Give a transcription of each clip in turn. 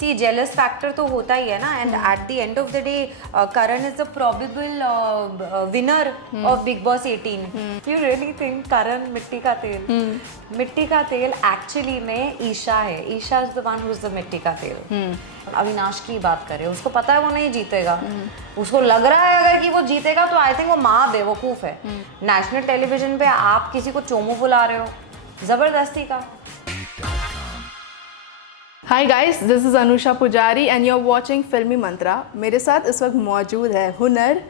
सी jealous factor तो होता ही है ना, and at the end of the day Karan is the probable winner of Bigg Boss 18. You really think Karan मिट्टी का तेल? मिट्टी का तेल एक्चुअली में ईशा है. Isha is the one who is the मिट्टी का तेल. अविनाश की बात करें, उसको पता है वो नहीं जीतेगा, उसको लग रहा है अगर कि वो जीतेगा तो आई थिंक वो माँ बेवकूफ़ है. नेशनल टेलीविजन पे आप किसी को चोमू बुला रहे हो ज़बरदस्ती का. Hi guys, this is Anusha पुजारी एंड यू आर वाचिंग फिल्मी मंत्रा. मेरे साथ इस वक्त मौजूद है हुनर.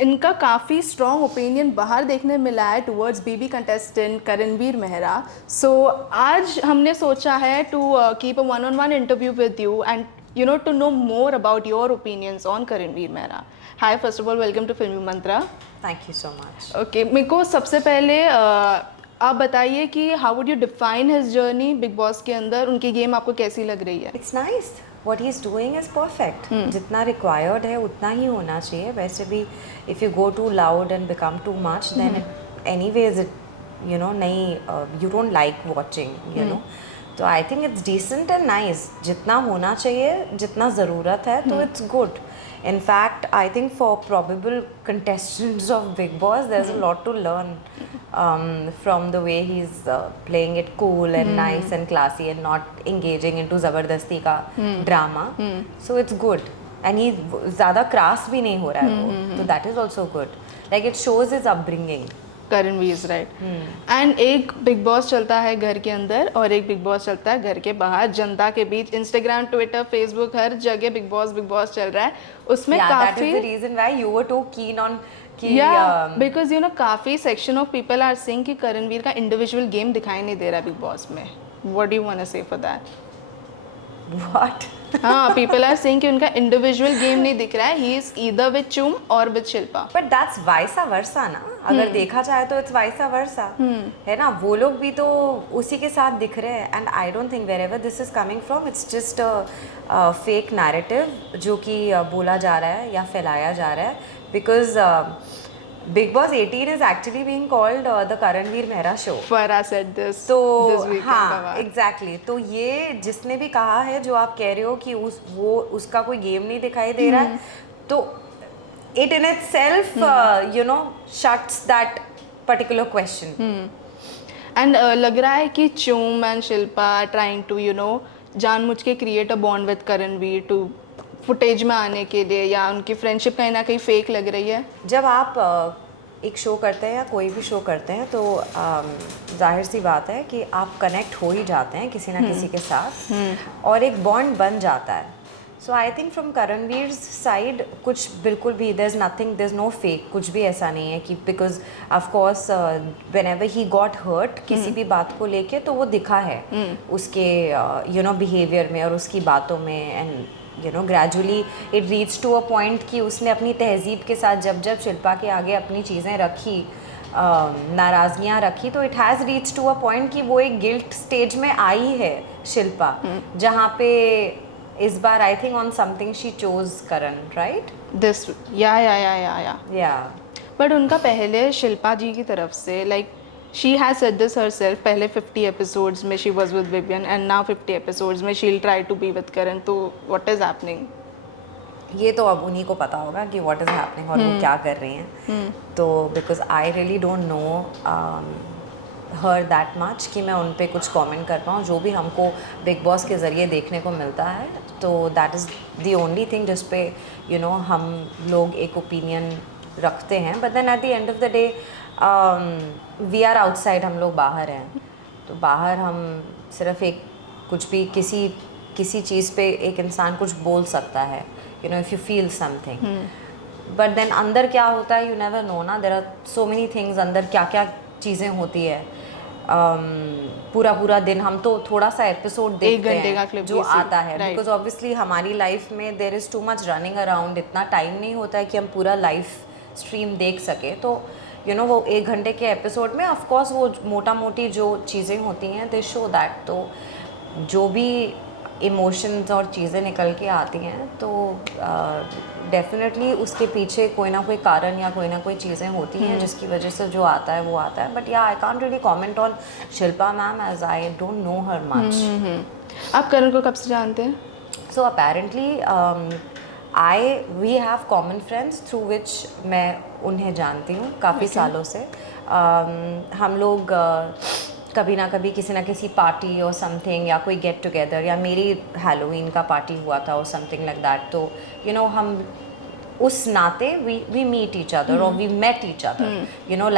इनका काफ़ी स्ट्रॉन्ग ओपिनियन बाहर देखने मिला है towards BB contestant Karanveer Mehra. So आज हमने सोचा है to keep a one on one interview with you and you know to know more about your opinions on Karanveer Mehra. Hi, first of all, welcome to Filmy Mantra. Thank you so much. Okay, मेरे को सबसे पहले आप बताइए कि how would you define his journey Bigg Boss के अंदर. उनकी गेम आपको कैसी लग रही है? It's nice. What he is doing is perfect. जितना रिक्वायर्ड है उतना ही होना चाहिए. वैसे भी if you go too loud and become too much then anyways it you know नहीं you don't like watching you know. तो I think it's decent and nice. जितना होना चाहिए, जितना ज़रूरत है, तो it's good. In fact, I think for probable contestants of Big Boss, there's a lot to learn from the way he's playing it cool and nice and classy and not engaging into ज़बरदस्ती का drama. So it's good. And he ज़्यादा crass भी नहीं हो रहा है वो. So that is also good. Like it shows his upbringing. Karanveer is right. And एक बिग बॉस चलता है घर के अंदर और एक बिग बॉस चलता है घर के बाहर, जनता के बीच. इंस्टाग्राम, ट्विटर, फेसबुक, हर जगह बिग बॉस चल रहा है. उसमें काफी that is the reason why you were too keen on because you know काफी section of people are saying कि करणवीर का इंडिविजुअल गेम दिखाई नहीं दे रहा बिग बॉस में. What do you want to say for that? what. हाँ, people are saying कि उनका इंडिविजुअल गेम नहीं दिख रहा है. He is either with Chum और with Shilpa. But that's vice versa ना. अगर देखा जाए तो इट्स वाइसा वर्सा है ना. वो लोग भी तो उसी के साथ दिख रहे हैं. And I don't think wherever this is coming from, it's just a fake narrative जो कि बोला जा रहा है या फैलाया जा रहा है. Because Big Boss 18 is actually being called the Karanveer Mehra show. Farah said this. तो this weekend हाँ, exactly. तो ये जिसने भी कहा है, जो आप कह रहे हो कि उसका कोई गेम नहीं दिखाई दे रहा है, तो it in itself you know shuts that particular question. And लग रहा है कि Chum and Shilpa trying to you know जानबूझ के create a bond with Karanveer to footage में आने के लिए, या उनकी फ्रेंडशिप कहीं ना कहीं फेक लग रही है. जब आप एक शो करते हैं या कोई भी शो करते हैं तो जाहिर सी बात है कि आप कनेक्ट हो ही जाते हैं किसी ना किसी के साथ और एक बॉन्ड बन जाता है. So I think from Karanveer side कुछ बिल्कुल भी देयर इज़ नो फेक. कुछ भी ऐसा नहीं है कि because of course whenever he got hurt किसी भी बात को लेके तो वो दिखा है उसके यू नो बिहेवियर में और उसकी बातों में. And you know gradually it reach to a point कि उसने अपनी तहजीब के साथ जब शिल्पा के आगे अपनी चीज़ें रखी, नाराज़गियाँ रखी, तो it has reach to a point कि वो एक गिल्ट स्टेज में आई है शिल्पा, जहाँ पे इस बार I think on something she chose Karan, right? This या बट उनका पहले शिल्पा जी की तरफ से like she has said this herself, पहले 50 episodes में she was with Vivian and now 50 episodes में she'll try to be with Karan. तो what is happening? ये तो अब उन्हीं को पता होगा कि what is happening और वो क्या कर रही हैं. तो because I really don't know her that much कि मैं उन पे कुछ comment कर पाऊँ. जो भी हमको बिग बॉस के ज़रिए देखने को मिलता है तो that is the only thing जिस पे you know हम लोग एक opinion रखते हैं. But then at the end of the day we are outside. हम लोग बाहर हैं, तो बाहर हम सिर्फ एक कुछ भी किसी चीज़ पे एक इंसान कुछ बोल सकता है, you know, if you feel something. But then अंदर क्या होता है यू नेवर नो ना. There are so many things अंदर, क्या क्या चीज़ें होती है. पूरा दिन हम तो थोड़ा सा एपिसोड देखते हैं जो आता है, बिकॉज ऑब्वियसली हमारी लाइफ में there is too much running around. इतना टाइम नहीं होता है कि हम पूरा लाइफ स्ट्रीम देख सके. तो यू नो वो 1 घंटे के एपिसोड में ऑफ कोर्स वो मोटा मोटी जो चीज़ें होती हैं दे शो दैट. तो जो भी इमोशंस और चीज़ें निकल के आती हैं तो डेफिनेटली उसके पीछे कोई ना कोई कारण या कोई ना कोई चीज़ें होती हैं जिसकी वजह से जो आता है वो आता है. But yeah I can't really comment on Shilpa ma'am as I don't know her much. आप करण को कब से जानते हैं? So apparently we have common friends through which मैं उन्हें जानती हूँ काफ़ी सालों से. हम लोग कभी ना कभी किसी ना किसी पार्टी और समथिंग या कोई गेट टुगेदर या मेरी हैलोवीन का पार्टी हुआ था और समथिंग लाइक दैट, तो हम उस नाते we meet each other or we met each other,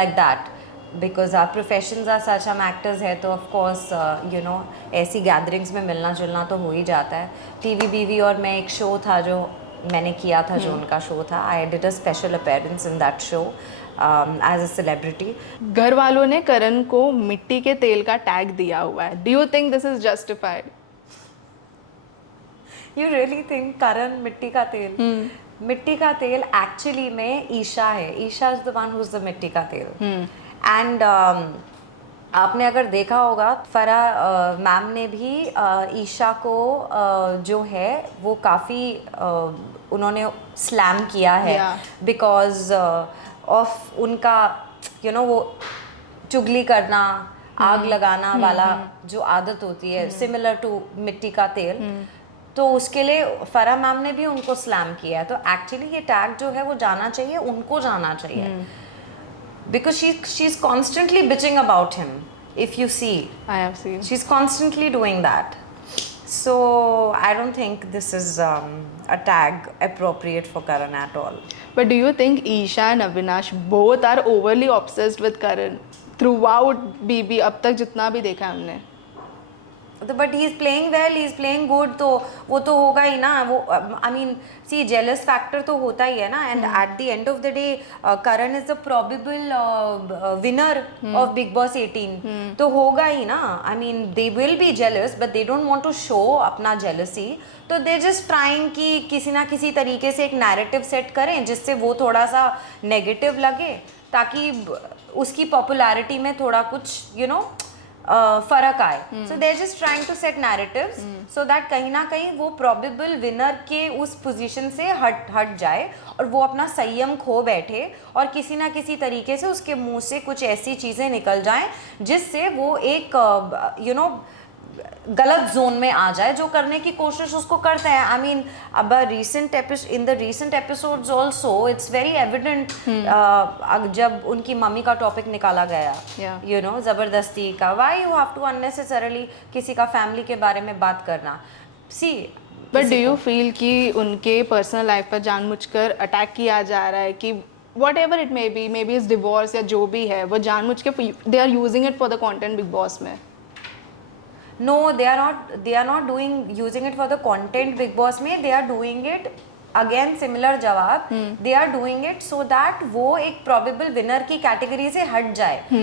like that. Because आप प्रोफेशंस आर सच, हम एक्टर्स हैं तो ऑफ कोर्स ऐसी गैदरिंग्स में मिलना जुलना तो हो ही जाता है. टीवी बीवी और मैं एक शो था जो मैंने किया था, जो उनका शो था, I did a special appearance in that show as a celebrity. घर वालों ने करण को मिट्टी के तेल का टैग दिया हुआ है. Do you think this is justified? You really think Karan मिट्टी का तेल? मिट्टी का तेल एक्चुअली में ईशा है. Isha is the one who is the मिट्टी का तेल. एंड आपने अगर देखा होगा, फराह मैम ने भी ईशा को जो है वो काफ़ी उन्होंने स्लैम किया है बिकॉज ऑफ उनका वो चुगली करना, आग लगाना वाला जो आदत होती है, सिमिलर टू मिट्टी का तेल. तो उसके लिए फराह मैम ने भी उनको स्लैम किया है. तो एक्चुअली ये टैग जो है वो जाना चाहिए, उनको जाना चाहिए. Because she's constantly bitching about him. If you see, I have seen. She's constantly doing that. So I don't think this is a tag appropriate for Karan at all. But do you think Isha and Avinash both are overly obsessed with Karan throughout BB? अब तक जितना भी देखा हमने. But he is playing well, he is playing good, तो वो तो होगा ही ना. वो I mean see jealous factor तो होता ही है ना. And at the end of the day Karan is the probable winner of Bigg Boss 18. तो होगा ही ना. I mean they will be jealous but they don't want to show अपना जेलसी. तो दे जस्ट ट्राइंग कि किसी ना किसी तरीके से एक नैरेटिव सेट करें जिससे वो थोड़ा सा नेगेटिव लगे, ताकि उसकी पॉपुलैरिटी में थोड़ा कुछ फर्क आए. So they just trying to set narratives so that कहीं ना कहीं वो प्रोबेबल विनर के उस पोजीशन से हट जाए और वो अपना संयम खो बैठे और किसी ना किसी तरीके से उसके मुंह से कुछ ऐसी चीज़ें निकल जाएं जिससे वो एक गलत जोन में आ जाए, जो करने की कोशिश उसको करते हैं. आई मीन अब in the recent episodes also it's very evident जब उनकी मम्मी का टॉपिक निकाला गया, ज़बरदस्ती का. Why you have to unnecessarily किसी का फैमिली के बारे में बात करना. See but do you feel कि उनके पर्सनल लाइफ पर जानबूझकर अटैक किया जा रहा है कि whatever it may be is divorce या जो भी है, वो जानबूझ के they are using it for the content Bigg Boss में? No, they are not using it for the content Big Boss में. They are doing it again similar जवाब. They are doing it so that वो एक probable winner की category से हट जाए.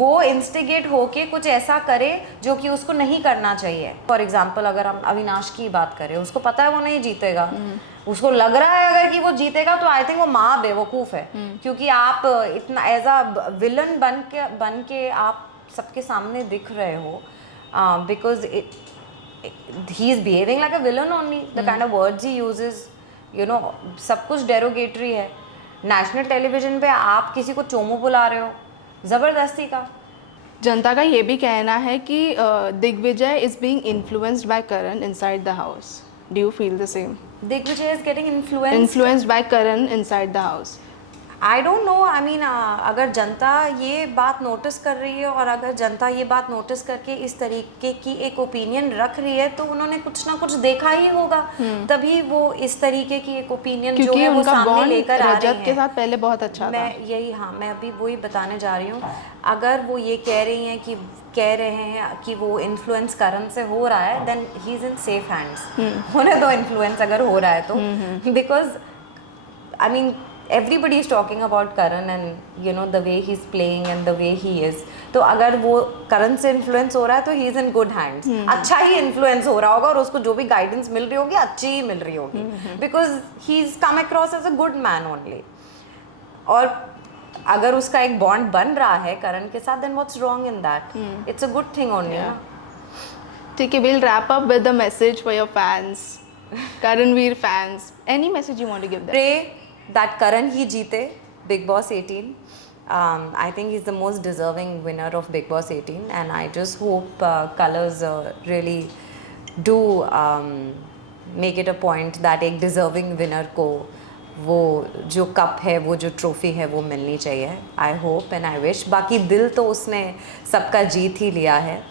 वो इंस्टिगेट होके कुछ ऐसा करे जो कि उसको नहीं करना चाहिए. फॉर एग्जाम्पल अगर हम अविनाश की बात करें, उसको पता है वो नहीं जीतेगा. उसको लग रहा है अगर कि वो जीतेगा तो आई थिंक वो माँ बेवकूफ़ है. क्योंकि आप इतना एज अ विलन बन के आप सबके सामने दिख रहे हो. Because he is behaving like a villain only. The kind of words he uses, सब कुछ derogatory है. नेशनल टेलीविजन पे आप किसी को चोमू बुला रहे हो ज़बरदस्ती का. जनता का ये भी कहना है कि Digvijay is being influenced by Karan inside the house. Do you feel the same? Digvijay is getting influenced by Karan inside the house. I don't know. I mean अगर जनता ये बात नोटिस कर रही है और अगर जनता ये बात नोटिस करके इस तरीके की एक ओपिनियन रख रही है तो उन्होंने कुछ ना कुछ देखा ही होगा, तभी वो इस तरीके की एक ओपिनियन जो है वो सामने लेकर आ रहे हैं. के साथ पहले बहुत अच्छा था. मैं अभी वही बताने जा रही हूँ. अगर वो ये कह रहे हैं कि वो इन्फ्लुएंस करण से हो रहा है, then he is in safe hands. होने दो इन्फ्लुएंस अगर हो रहा है तो. Because I mean everybody is talking about Karan and the way he's playing and the way he is. तो अगर वो करण से इन्फ्लुएंस हो रहा है तो he is in good hands. अच्छा ही इन्फ्लुएंस हो रहा होगा और उसको जो भी गाइडेंस मिल रही होगी अच्छी ही मिल रही होगी. Because he's come across as a good man only. और अगर उसका एक बॉन्ड बन रहा है करण के साथ, then what's wrong in that? It's a good thing only. ठीक है, we'll wrap up with a message for your fans, Karanveer fans. Any message you want to give them? Pray that Karan ही जीते Big Boss 18. I think he's the most deserving winner of Big Boss 18 and I just hope Colors really do make it a point that एक deserving winner को वो जो cup है, वो जो trophy है, वो मिलनी चाहिए। I hope and I wish. बाकी दिल तो उसने सबका जीत ही लिया है।